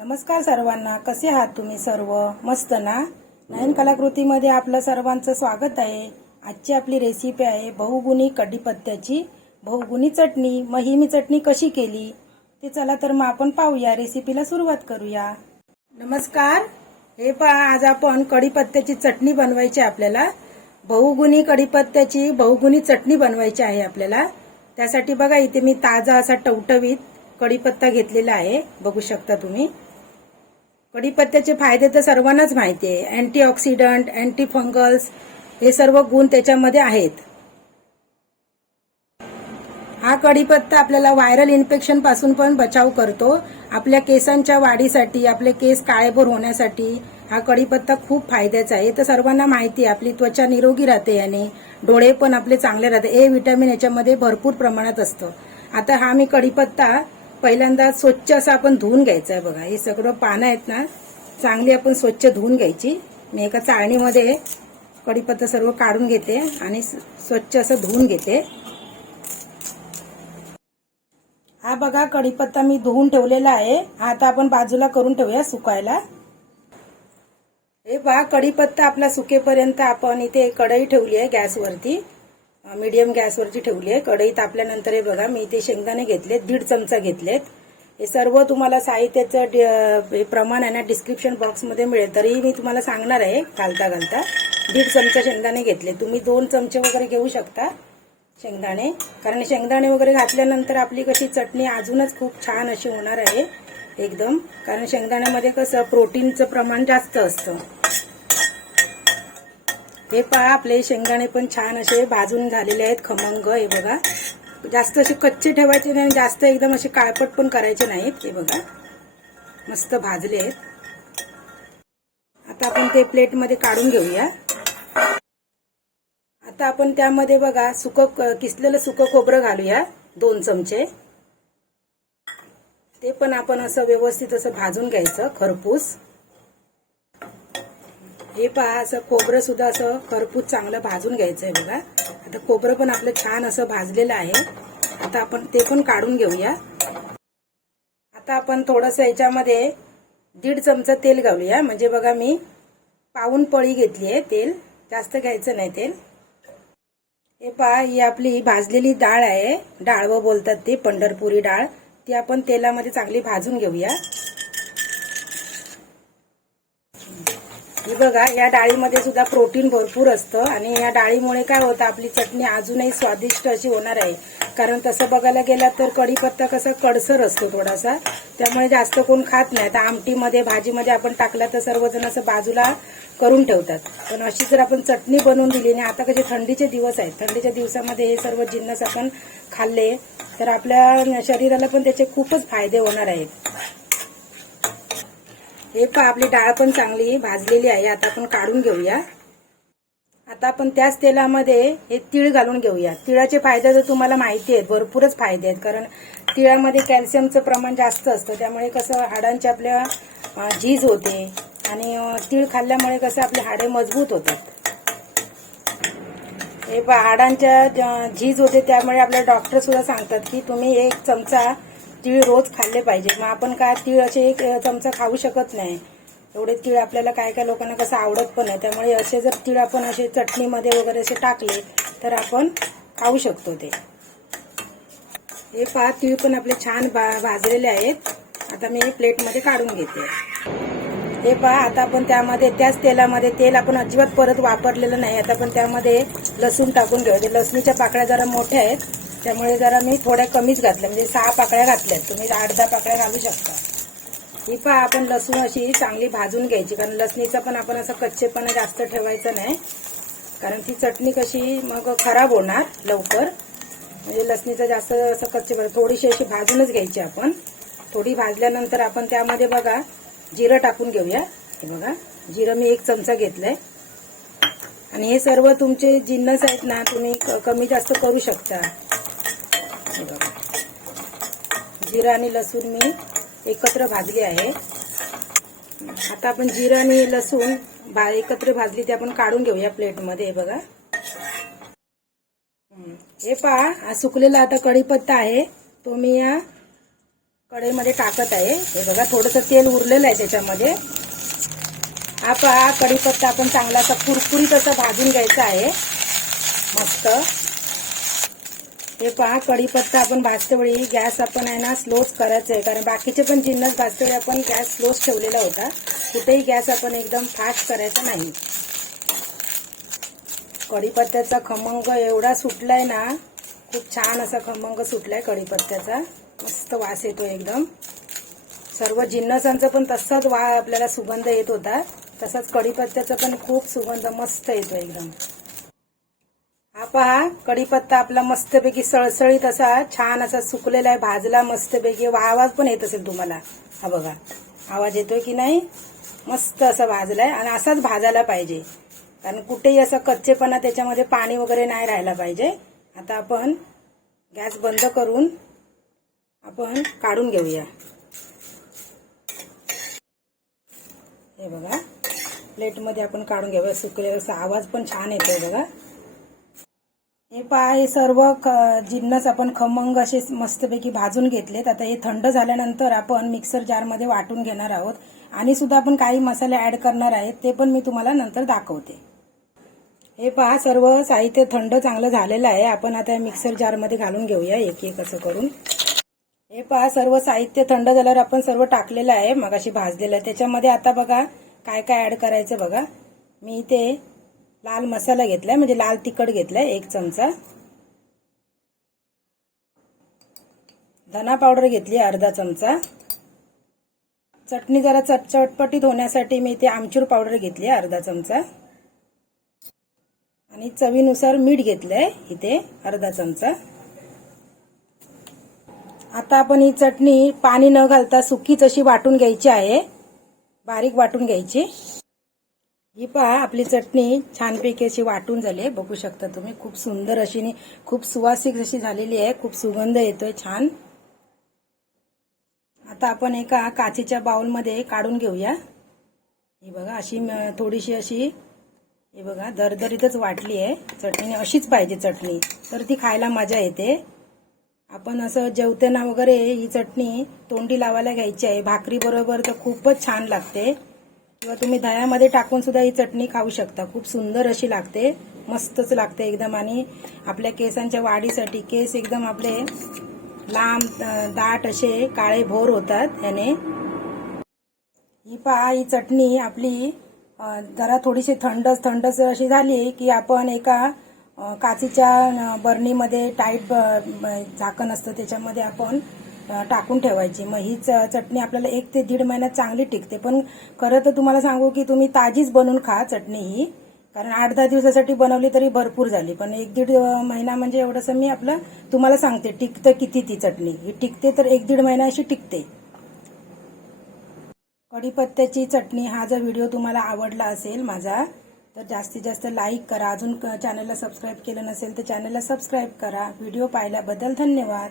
नमस्कार सर्वांना कसे आहात तुम्ही सर्व? मस्त ना? नयन कलाकृतीमध्ये आपलं सर्वांचं स्वागत आहे. आजची आपली रेसिपी आहे बहुगुणी कढीपत्त्याची. बहुगुणी चटणी मग ही मी चटणी कशी केली? ते चला तर मग आपण पाहूया रेसिपीला सुरुवात करूया. नमस्कार. हे पहा आज आपण कढीपत्त्याची चटणी बनवायची आहे आपल्याला. बहुगुणी कढीपत्त्याची बहुगुणी चटणी बनवायची आहे आपल्याला. त्यासाठी बघा इथे मी ताजा असा टवटवीत कढीपत्ता घेतलेला आहे. बघू शकता तुम्ही. कढीपत्त्याचे फायदे तर सर्वांनाच माहिती आहे. अँटीऑक्सिडंट अँटी फंगल्स हे सर्व गुण त्याच्यामध्ये आहेत. हा कढीपत्ता आपल्याला व्हायरल इन्फेक्शनपासून पण बचाव करतो. आपल्या केसांच्या वाढीसाठी आपले केस काळेभोर होण्यासाठी हा कढीपत्ता खूप फायद्याचा आहे. तर सर्वांना माहिती आहे. आपली त्वचा निरोगी राहते याने डोळे पण आपले चांगले राहते. ए विटॅमिन याच्यामध्ये भरपूर प्रमाणात असतं. आता हा मी कढीपत्ता पहिल्यांदा स्वच्छ असं आपण धुवून घ्यायचं आहे बघा. हे सगळं पानं आहेत ना चांगली आपण स्वच्छ धुवून घ्यायची. मी एका चाळणीमध्ये कढीपत्ता सर्व काढून घेते आणि स्वच्छ असं धुवून घेते. हा बघा कढीपत्ता मी धुवून ठेवलेला आहे. हा आता आपण बाजूला करून ठेवूया सुकायला. हे बघा कढीपत्ता आपला सुकेपर्यंत आपण इथे कढई ठेवली आहे गॅसवरती. मीडियम गॅसवरती ठेवली आहे. कढई तापल्यानंतर हे बघा मी इथे शेंगदाणे घेतलेत दीड चमचा घेतलेत. हे सर्व तुम्हाला साहित्याचं हे प्रमाण आहे ना डिस्क्रिप्शन बॉक्समध्ये मिळेल. तरीही मी तुम्हाला सांगणार आहे घालता घालता. दीड चमचा शेंगदाणे घेतले. तुम्ही दोन चमचे वगैरे घेऊ शकता शेंगदाणे. कारण शेंगदाणे वगैरे घातल्यानंतर आपली कशी चटणी अजूनच खूप छान अशी होणार आहे एकदम. कारण शेंगदाण्यामध्ये कसं प्रोटीनचं प्रमाण जास्त असतं. हे पहा आपले शेंगदाणे पण छान असे भाजून झालेले आहेत खमंग हे बघा. जास्त असे कच्चे ठेवायचे नाही आणि जास्त एकदम असे काळपट पण करायचे नाहीत हे बघा. मस्त भाजले आहेत. आता आपण ते प्लेटमध्ये काढून घेऊया. आता आपण त्यामध्ये बघा सुक किसलेलं सुकं खोबरं घालूया दोन चमचे. ते पण आपण असं व्यवस्थित असं भाजून घ्यायचं खरपूस. हे पहा असं खोबरं सुद्धा असं खरपूस चांगलं भाजून घ्यायचं आहे बघा. आता खोबरं पण आपलं छान असं भाजलेलं आहे. आता आपण ते पण काढून घेऊया. आता आपण थोडंसं याच्यामध्ये दीड चमचा तेल घालूया. म्हणजे बघा मी पाऊन पळी घेतली आहे तेल. जास्त घ्यायचं नाही तेल. हे पहा ही आपली भाजलेली डाळ आहे. डाळवं बोलतात ती पंढरपुरी डाळ. ती आपण तेलामध्ये चांगली भाजून घेऊया. बघा या डाळीमध्ये सुद्धा प्रोटीन भरपूर असतं आणि या डाळीमुळे काय होतं आपली चटणी अजूनही स्वादिष्ट अशी होणार आहे. कारण तसं बघायला गेला तर कढीपत्ता कसा कडसर असतो थोडासा. त्यामुळे जास्त कोण खात नाही. आता आमटीमध्ये भाजीमध्ये आपण टाकला तर सर्वजण असं बाजूला करून ठेवतात. पण अशी जर आपण चटणी बनवून दिली आणि आता कसे थंडीचे दिवस आहेत थंडीच्या दिवसामध्ये हे सर्व जिन्नस आपण खाल्ले तर आपल्या शरीराला पण त्याचे खूपच फायदे होणार आहेत. हे पहा आपली डाळ पण चांगली भाजलेली आहे. आता आपण काढून घेऊया. आता आपण त्याच तेलामध्ये हे तीळ घालून घेऊया. तिळाचे फायदे तर तुम्हाला माहिती आहेत भरपूरच फायदे आहेत. कारण तिळामध्ये कॅल्शियमचं प्रमाण जास्त असतं. त्यामुळे कसं हाडांच्या आपल्या झीज होते. आणि तीळ खाल्ल्यामुळे कसं आपले हाडे मजबूत होतात. हे पहा हाडांच्या झीज होते. त्यामुळे आपल्या डॉक्टर सुद्धा सांगतात की तुम्ही एक चमचा तीळ रोज खाल्ले पाहिजे. मग आपण काय तीळ असे एक चमचा खाऊ शकत नाही. एवढे तीळ आपल्याला काय काय लोकांना कसं आवडत पण आहे त्यामुळे असे जर तीळ आपण असे चटणीमध्ये वगैरे असे टाकले तर आपण खाऊ शकतो ते. हे पहा तीळ पण आपले छान भा भाजलेले आहेत. आता मी प्लेटमध्ये काढून घेते. हे पहा आता आपण त्यामध्ये त्याच तेलामध्ये तेल आपण अजिबात परत वापरलेलं नाही. आता आपण त्यामध्ये लसूण टाकून घेऊ ते लसणीच्या पाकळ्या जरा मोठ्या आहेत. त्यामुळे जरा मी थोड्या कमीच घातल्या म्हणजे सहा पाकळ्या घातल्यात. तुम्ही आठ दहा पाकळ्या घालू शकता. ही पहा आपण लसूण अशी चांगली भाजून घ्यायची कारण लसणीचा पण आपण असं कच्चेपणा जास्त ठेवायचं नाही. कारण ती चटणी कशी मग खराब होणार लवकर. म्हणजे लसणीचं जास्त असं कच्चेपणा थोडीशी अशी भाजूनच घ्यायची आपण. थोडी भाजल्यानंतर आपण त्यामध्ये बघा जिरं टाकून घेऊया. हे बघा जिरं मी एक चमचा घेतलंय. आणि हे सर्व तुमचे जिन्नस आहेत ना तुम्ही क- कमी जास्त करू शकता. हे बघा. जिरं आणि लसूण मी एकत्र भाजली आहे. आता आपण जिरं आणि लसूण भा एकत्र भाजली ते आपण काढून घेऊया प्लेटमध्ये हे बघा. हे पहा हा सुकलेला आता कढीपत्ता आहे. तो मी या कढईमध्ये टाकत आहे. हे बघा थोडंसं तेल उरलेलं आहे त्याच्यामध्ये. हा पहा कढीपत्ता आपण चांगला असा कुरकुरीत असा भाजून घ्यायचा आहे. मस्त. हे पहा कढीपत्ता आपण भाजते वेळी गॅस आपण आहे ना स्लोच करायचं आहे कारण बाकीचे पण जिन्नस भाजते वेळी आपण गॅस स्लोच ठेवलेला होता. कुठेही गॅस आपण एकदम फास्ट करायचा नाही. कढीपत्त्याचा खमंग एवढा सुटलाय ना खूप छान असा खमंग सुटलाय कढीपत्त्याचा. मस्त वास येतो एकदम. सर्व जिन्नसांचा पण तसाच वा आपल्याला सुगंध येत होता. तसाच कढीपत्त्याचा पण खूप सुगंध मस्त येतो एकदम. पहा कढीपत्ता आपला मस्तपैकी सळसळीत असा छान असा सुकलेला आहे भाजला मस्तपैकी. वा आवाज पण येत असेल तुम्हाला. हा बघा. आवाज येतोय की नाही? मस्त असा भाजलाय आणि असाच भाजायला पाहिजे. कारण कुठेही असं कच्चेपणा त्याच्यामध्ये पाणी वगैरे नाही राहायला पाहिजे. आता आपण गॅस बंद करून आपण काढून घेऊया. हे बघा. प्लेटमध्ये आपण काढून घेऊया. सुकले असा आवाज पण छान येतोय बघा. हे पहा हे सर्व ख जिन्नस आपण खमंग असे मस्तपैकी भाजून घेतलेत. आता हे थंड झाल्यानंतर आपण मिक्सर जारमध्ये वाटून घेणार आहोत. आणि सुद्धा आपण काही मसाले ऍड करणार आहेत ते पण मी तुम्हाला नंतर दाखवते. हे पहा सर्व साहित्य थंड चांगलं झालेलं आहे. आपण आता या मिक्सर जारमध्ये घालून घेऊया एक एक असं करून. हे पहा सर्व साहित्य थंड झाल्यावर आपण सर्व टाकलेलं आहे. मगाशी भाजलेलं आहे. त्याच्यामध्ये आता बघा काय काय ऍड करायचं बघा. मी इथे लाल मसाला घेतलाय म्हणजे लाल तिखट घेतलाय एक चमचा. धना पावडर घेतली अर्धा चमचा. चटणी जरा चट चटपटीत होण्यासाठी मी इथे आमचूर पावडर घेतली अर्धा चमचा. आणि चवीनुसार मीठ घेतलंय इथे अर्धा चमचा. आता आपण ही चटणी पाणी न घालता सुकीच अशी वाटून घ्यायची आहे बारीक वाटून घ्यायची. ही पहा आपली चटणी छानपैकी अशी वाटून झाली आहे. बघू शकता तुम्ही खूप सुंदर अशी आणि खूप सुवासिक अशी झालेली आहे. खूप सुगंध येतोय छान. आता आपण एका काचेच्या बाउलमध्ये काढून घेऊया. ही बघा अशी थोडीशी अशी हे बघा दरदरीतच वाटली आहे. चटणी अशीच पाहिजे चटणी तर ती खायला मजा येते. आपण असं जेवताना वगैरे ही चटणी तोंडी लावायला घ्यायची आहे. भाकरी बरोबर तर खूपच छान लागते. किंवा तुम्ही दह्यामध्ये टाकून सुद्धा ही चटणी खाऊ शकता. खूप सुंदर अशी लागते. मस्तच लागते एकदम. आणि आपल्या केसांच्या वाढीसाठी केस एकदम आपले लांब दाट असे काळे भोर होतात याने. ही पहा ही चटणी आपली जरा थोडीशी थंडस थंडस अशी झाली की आपण एका काचीच्या बरणीमध्ये टाईट झाकण असतं. त्याच्यामध्ये आपण टाकून ठेवायची. मग ही चटणी आपल्याला एक ते दीड महिन्यात चांगली टिकते. पण खरं तर तुम्हाला सांगू की तुम्ही ताजीच बनवून खा चटणी ही. कारण आठ दहा दिवसासाठी बनवली तरी भरपूर झाली. पण एक दीड महिना म्हणजे एवढंसं मी आपलं तुम्हाला सांगते टिकतं किती ती चटणी. ही टिकते तर एक दीड महिना अशी टिकते. कढीपत्त्याची चटणी हा जर व्हिडिओ तुम्हाला आवडला असेल माझा तर जास्तीत जास्त लाईक करा. अजून क- चॅनलला सबस्क्राईब केलं नसेल तर चॅनलला सबस्क्राईब करा. व्हिडिओ पाहिल्याबद्दल धन्यवाद.